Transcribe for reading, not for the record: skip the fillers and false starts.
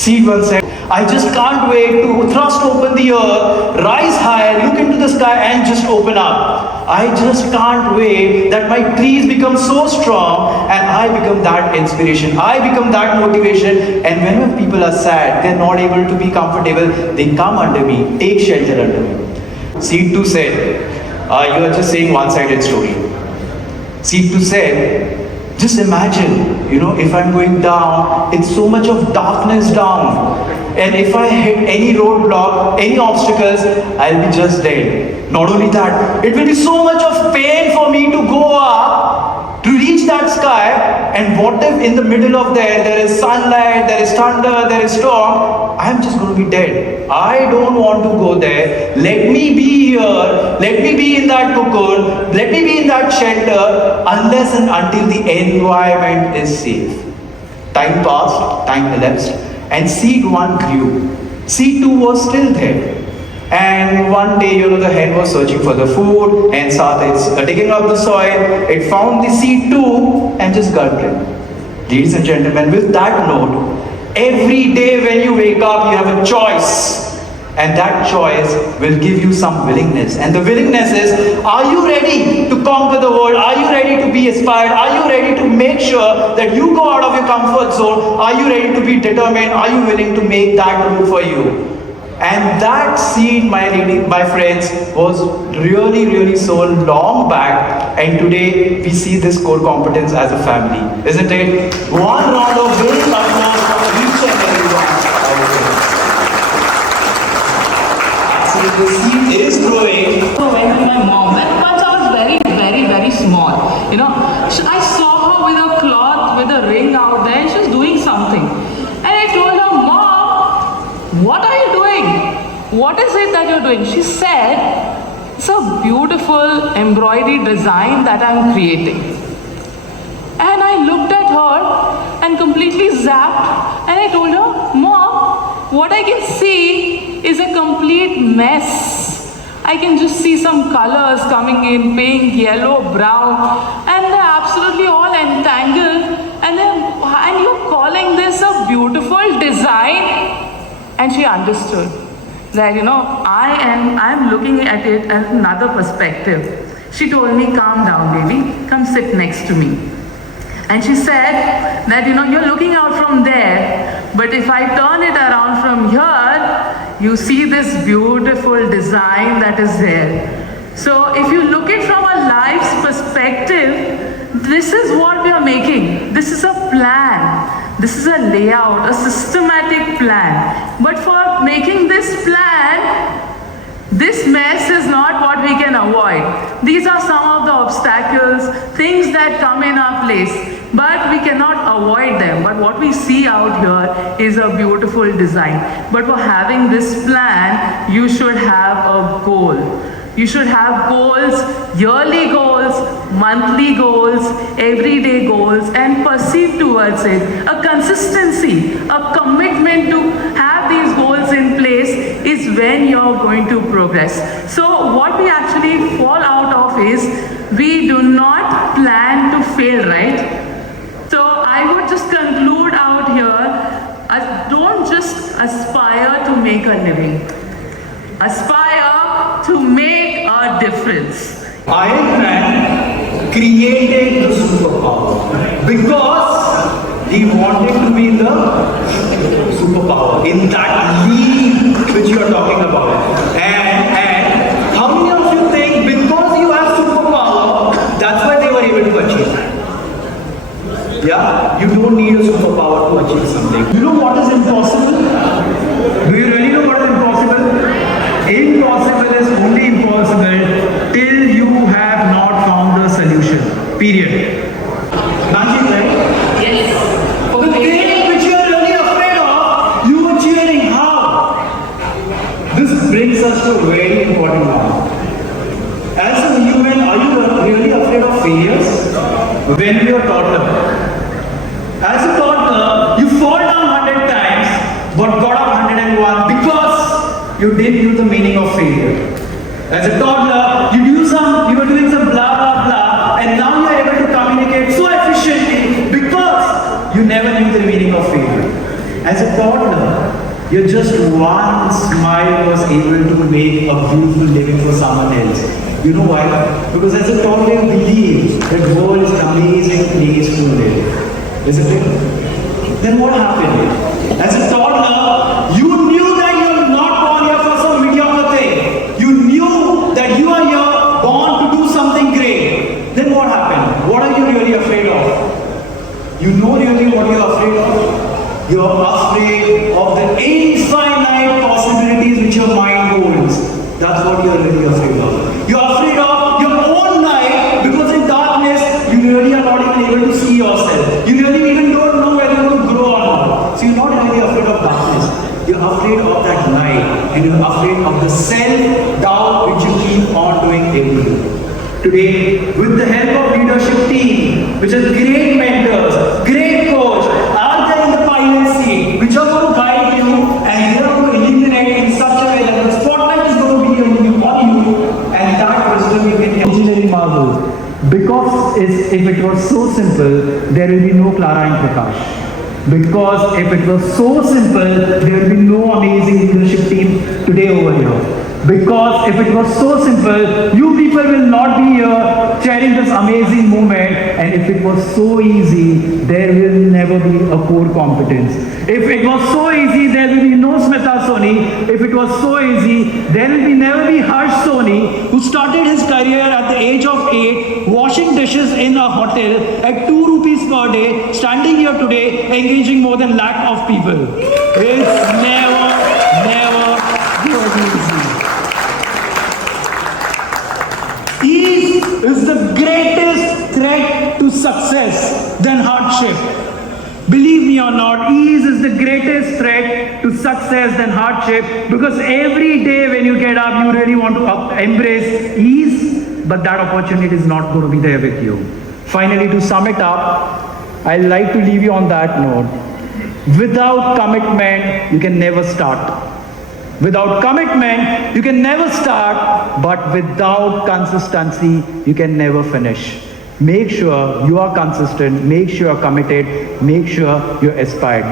Seed once said, I just can't wait to thrust open the earth, rise high, look into the sky and just open up. I just can't wait that my trees become so strong and I become that inspiration. I become that motivation. And whenever people are sad, they're not able to be comfortable, they come under me, take shelter under me. Seed 2 said, you are just saying one-sided story. Seed 2 said, just imagine, if I'm going down, it's so much of darkness down. And if I hit any roadblock, any obstacles, I'll be just dead. Not only that, it will be so much of pain for me to go up, to reach that sky. And what if in the middle of there is sunlight, there is thunder, there is storm? I'm just going to be dead. I don't want to go there. Let me be here. Let me be in that cocoon. Let me be in that shelter unless and until the environment is safe. Time passed, time elapsed, and seed 1 grew. Seed 2 was still there. And one day, the hen was searching for the food and started digging up the soil. It found the seed 2 and just gulped it. Ladies and gentlemen, with that note, every day when you wake up, you have a choice. And that choice will give you some willingness. And the willingness is, are you ready to conquer the world? Are you ready to be inspired? Are you ready to make sure that you go out of your comfort zone? Are you ready to be determined? Are you willing to make that room for you? And that seed, my friends, was really, really sown long back. And today, we see this core competence as a family. Isn't it? One round of big applause for each and every one. The seed is growing. I went to my mom, and once I was very, very, very small. I saw her with a cloth, with a ring out there, and she was doing something. And I told her, Mom, what are you doing? What is it that you're doing? She said, it's a beautiful embroidery design that I'm creating. And I looked at her and completely zapped, and I told her, Mom, what I can see is a complete mess. I can just see some colors coming in, pink, yellow, brown, and they're absolutely all entangled. And you're calling this a beautiful design? And she understood that, I'm looking at it at another perspective. She told me, calm down, baby, come sit next to me. And she said that, you're looking out from there, but if I turn it around from here, you see this beautiful design that is there. So if you look it from a life's perspective, this is what we are making. This is a plan. This is a layout, a systematic plan. But for making this plan, this mess is not what we can avoid. These are some of the obstacles, things that come in our place. But we cannot avoid them. But what we see out here is a beautiful design. But for having this plan, you should have a goal. You should have goals, yearly goals, monthly goals, everyday goals, and proceed towards it. A consistency, a commitment to have these goals in place is when you're going to progress. So what we actually fall out of is, we do not plan to fail, right? So I would just conclude out here, don't just aspire to make a living. Aspire to make a difference. Iron Man created the superpower because he wanted to be the superpower in that league which you are talking about. And how many of you think because you have superpower, that's why they were able to achieve that? Yeah, you don't need a superpower to achieve something. You know what is impossible? Do you really know what is impossible? Impossible is only impossible till you have not found a solution. Period. Nancy, right? Yes. The thing which you are really afraid of, you are cheering. How? This brings us to a very important one. As a human, are you really afraid of failures? When you are toddler. As a toddler, you fall down 100 times, but got up 101 because you didn't know the meaning of failure. As a toddler, you were doing some blah blah blah, and now you are able to communicate so efficiently because you never knew the meaning of failure. As a toddler, Your just one smile was able to make a beautiful living for someone else. You know why? Because as a toddler, you believe that the world is an amazing place to live. Isn't it? Then what happened? As a toddler, you knew that you are not born here for some mediocre thing. You knew that you are here born to do something great. Then what happened? What are you really afraid of? You know really what you are afraid of? You are afraid of the infinite possibilities which your mind holds. That's what you are really afraid of. You are afraid of your own life because in darkness you really are not even able to see yourself. You really even don't know whether you will grow or not. So you're not really afraid of darkness. You're afraid of that light, and you're afraid of the self-doubt which you keep on doing every day. Today, with the help of leadership team, which are great mentors, great coach, are there in the pilot seat, which are going to guide you and they are going to illuminate in such a way that the spotlight is going to be on you, and that wisdom you can engineering marvel. Because if it was so simple, there will be no Clara and Prakash. Because if it was so simple, there will be no amazing leadership team today over here. Because if it was so simple, you people will not be here sharing this amazing moment. And if it was so easy, there will never be a core competence. If it was so easy, there will be no Smitha Soni. If it was so easy, there will never be Harsh Soni, who started his career at the age of 8, washing dishes in a hotel at 2 rupees per day, standing here today, engaging more than lakh of people. It's never going to be easy. Ease is the greatest threat to success than hardship. Believe me or not, ease is the greatest threat to success than hardship, because every day when you get up, you really want to embrace ease, but that opportunity is not going to be there with you. Finally, to sum it up, I'd like to leave you on that note. Without commitment, you can never start. Without commitment, you can never start, but without consistency, you can never finish. Make sure you are consistent, make sure you're committed, make sure you're aspired.